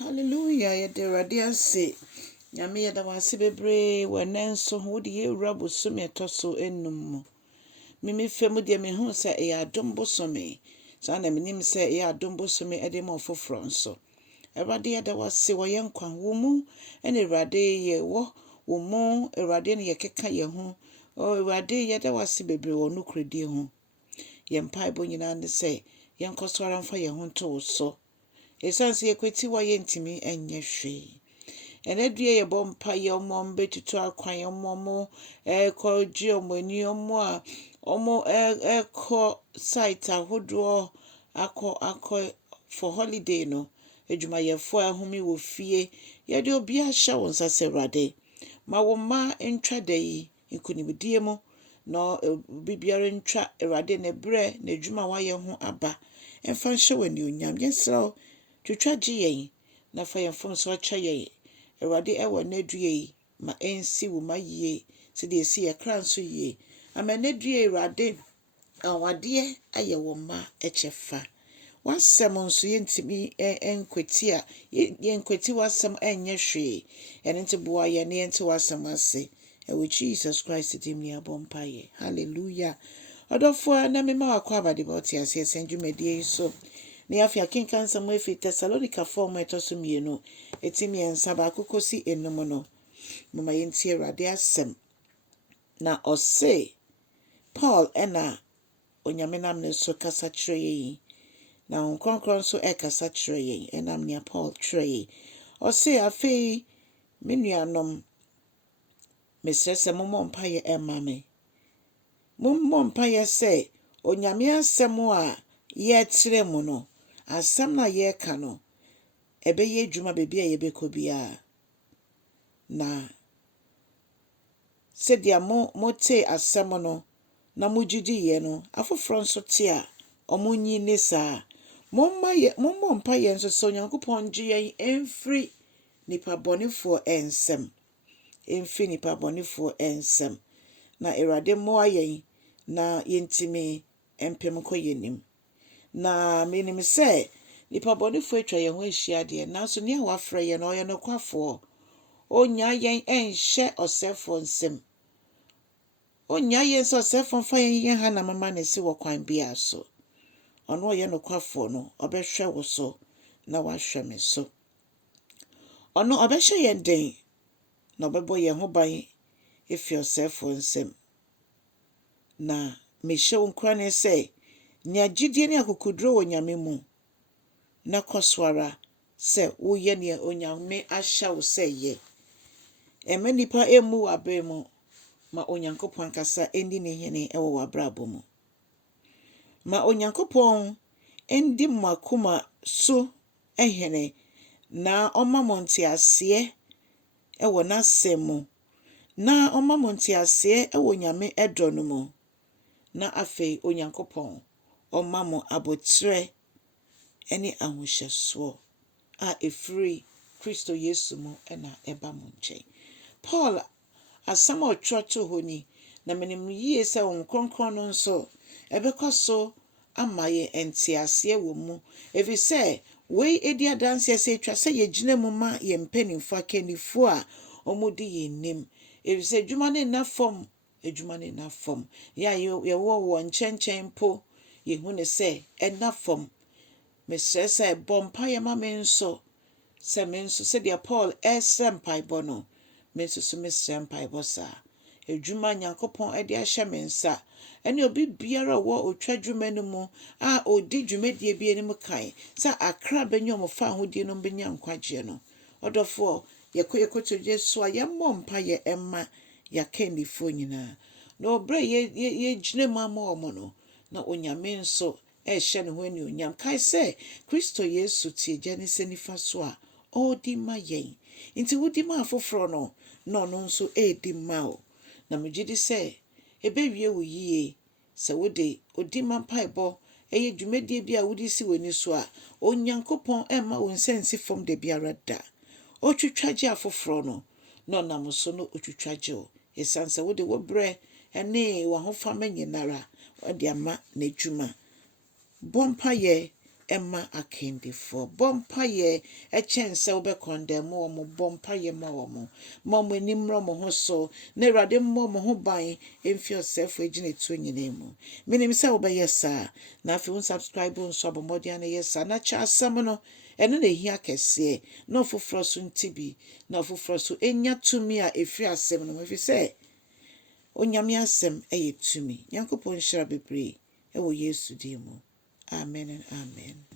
Hallelujah, yɛde Awurade ase. Nyame yɛda wo ase bebree wɔ nnɛ nso wode yɛwura bosome ɛtɔ so enum mu. Mimi fɛ mu deɛ mehu sɛ ɛyɛ adom bosome. Saa na menim sɛ ɛyɛ adom bosome ɛde ma ɔfoforɔ nso. Awurade yɛda wo ase wɔ yɛn nkwa wo mu ɛne Awurade yɛwɔ wo mu. Awurade ne yɛkeka yɛn ho. Awurade yɛda wo ase bebree wɔ nokoredie ho. Yɛn mpaebɔ nyinaa ne sɛ yɛnkɔ so ara mfa yɛn ho nto wo so. Ɛsiane sɛ yɛkwati wɔ yɛntumi ɛnyɛ hwee. Ɛnɛ dua yɛbɔ mpaeɛ ɔmo mbɛtutu akwan ɔmo ɛkɔgye ɔmo ani ɔmo ɛkɔ site ahodoɔ akɔ for holiday no. Adwumayɛfoɔ ahome wɔ fie. Yɛde obi ahyɛ wo nsa sɛ Awurade. Ma wo mma ntwa da yi nkonimdie mu na obi biara ntwa Awurade ne berɛ na adwuma wayɛ ho aba. Ɛmfa nhyɛ wo anuonyam. Yɛsrɛ wo twitwa gye yɛn na fa yɛn fom so akyɛ yɛn. Awurade ɛwɔ n'adua yi ma ɛnsi wo ma yie sɛdeɛ ɛsi yɛ kra nso yie. Ama n'adua Awurade awadeɛ ayɛ wo ma ɛkyɛfa. Wasɛm nso yɛntumi ɛnkwati a yɛnkwati wasɛm ɛnyɛ hwee. Ɛno nti boa yɛn na yɛnte wasɛm ase. Ɛwɔ Jesus Christ dim ni abɔ mpaeɛ. Hallelujah. Ɔdɔfoɔ na mema wakɔ abade ba ɔte aseɛ sɛ dwumadie yi so. Na yɛafi akenka nsɛm efi Tesalonikafoɔ mu ɛtɔ so 2 ɛti mmiɛnsa baako kɔsi 5 no. Mama yɛntie Awurade asɛm. Na ɔse Paul ɛna onyame nam ne so kasa kyerɛ yɛn. Na Honhom Kronkron nso ɛkasa kyerɛ yɛn ɛnam nea Paul kyerɛ yɛn. Ɔse afei me nuanom mesrɛ sɛ mommɔ mpaeɛ ɛma me. Mommɔ mpaeɛ sɛ onyame asɛm a yɛkyerɛ mu no, asɛm na yɛka no ɛbɛyɛ adwuma baabi a yɛbɛkɔ biara. Na sɛdeɛ mote asɛm no na mogyidiiɛ no afoforɔ nso te a ɔmo nyi ne saa. Mommɔ mpaeɛ nso sɛ Onyankopɔn gye yɛn ɛmfiri nipa bɔnefoɔ ɛnsɛm. Ɛmfiri nipa bɔnefoɔ ɛnsɛm. Na Awurade mmoa yɛn na yɛntimi ɛmpem kɔ yɛnim. Na menim sɛ nipa bɔnefoɔ atwa yɛn ho ahyia deɛ nanso nea wafrɛ yɛn no ɔyɛ nokwafoɔ. Onyaa yɛn ɛnhyɛ ɔsɛefoɔ nsɛm. Onyaa yɛn sɛ ɔsɛefoɔ mfa yɛn ha na mama ne se wɔ kwan biara so. Ɔno ɔyɛ nokwafoɔ no ɔbɛhwɛ wo so na wahwɛ me so. Ɔno ɔbɛhyɛ yɛn den na ɔbɛbɔ yɛn ho ban efi ɔsɛefoɔ nsɛm. Na mehyɛ wo nkora ne sɛ nea gyidie ne akokoduro wɔ Nyame mu na kɔ so ara sɛ woyɛ nea Onyame ahyɛ wo sɛ yɛ. Ɛma nipa ɛmmu w'abrɛ mu ma Onyankopɔn kasa ɛndi ne hene ɛwɔ w'abrabɔ mu. Ma Onyankopɔn ɛndi mo akoma so ɛhene na ɔma mo nteaseɛ ɛwɔ n'asɛm mu na ɔma mo nteaseɛ ɛwɔ Nyame ɛdɔ no mu. Na afei Onyankopɔn ɔma mo abotire ɛne ahohyɛsoɔ a ɛfiri Kristo Yesu mu ɛna ɛba mo nkyɛn. Paul asɛm a ɔtwerɛtoo hɔ ni na menim yie sɛ Honhom Kronkron no nso ɛbɛkɔ so ama yɛn nteaseɛ wɔ mu. Ɛfiri sɛ wei edi adanseɛ sɛ atwa sɛ yɛgyina mu ma yɛn mpanimfoɔ akannifoɔ a ɔmo di yɛn nim. Ɛfiri sɛ adwuma ne nna fam. Yɛwɔ wɔ nkyɛnkyɛn mpo yɛhu ne sɛ ɛna fam. Mesrɛ sɛ bɔ mpaeɛ ma me nso sɛ me nso sɛdeɛ Paul ɛsrɛ mpaebɔ no me nso so mesrɛ mpaebɔ saa. Adwuma Nyankopɔn ɛde ahyɛ me nsa ɛne obi biara wɔ otwa dwuma no mu a odi dwumadie bi anim kan sɛ akra bɛnyɛ ɔmo fa ahodie no bɛnya nkwagyeɛ no. Ɔdɔfoɔ yɛkɔtodwe so a yɛmmɔ mpaeɛ ɛma yɛakannifoɔ nyinaa. Na ɔbrɛ yɛgyina mu ama ɔmo no na Onyame nso ɛhyɛ ne ho anuonyam. Kae sɛ Kristo Yesu te Agya ne nsa nifa so a ɔredi ma yɛn. Nti wodi ma afoforɔ no na ɔno nso ɛredi ma wo. Na megye di sɛ ɛbɛwie wo yie sɛ odi ma mpaebɔ ɛyɛ dwumadie bi a wode si w'ani so a Onyankopɔn ɛmma wo nsa nsi fam da biara da. Ɔtwitwa gye afoforɔ no na ɔnam so no ɔtwitwa gye wo. Ɛsiane sɛ wode wo berɛ ɛne w'ahofama nyinara ɔde ama n'adwuma. Bɔ mpaeɛ Emma Akendifoɔ. Bɔ mpaeɛ ɛkyɛn sɛ wobɛkɔndɛm wɔn, bɔ mpaeɛ ma wɔn. Ma wɔn ani mmra wɔn ho so. Na Awurade mmɔ wɔn ho ban mfi ɔsɛefo agyinatuo nyinaa mu. Menim sɛ wobɛyɛ saa. Na afei wo subscribe nso abɔ mmɔden na yɛ saa. Na kyɛ asɛm no ɛno na ɛhia kɛseɛ. Na ɔfoforɔ so nti bi. Na ɔfoforɔ so ɛnya tumi a ɛfiri asɛm no mu. Ɛfiri sɛ Onyame asɛm ɛyɛ tumi. Nyankopɔn nhyira bebree ɛwɔ Yesu din mu. Amen and amen.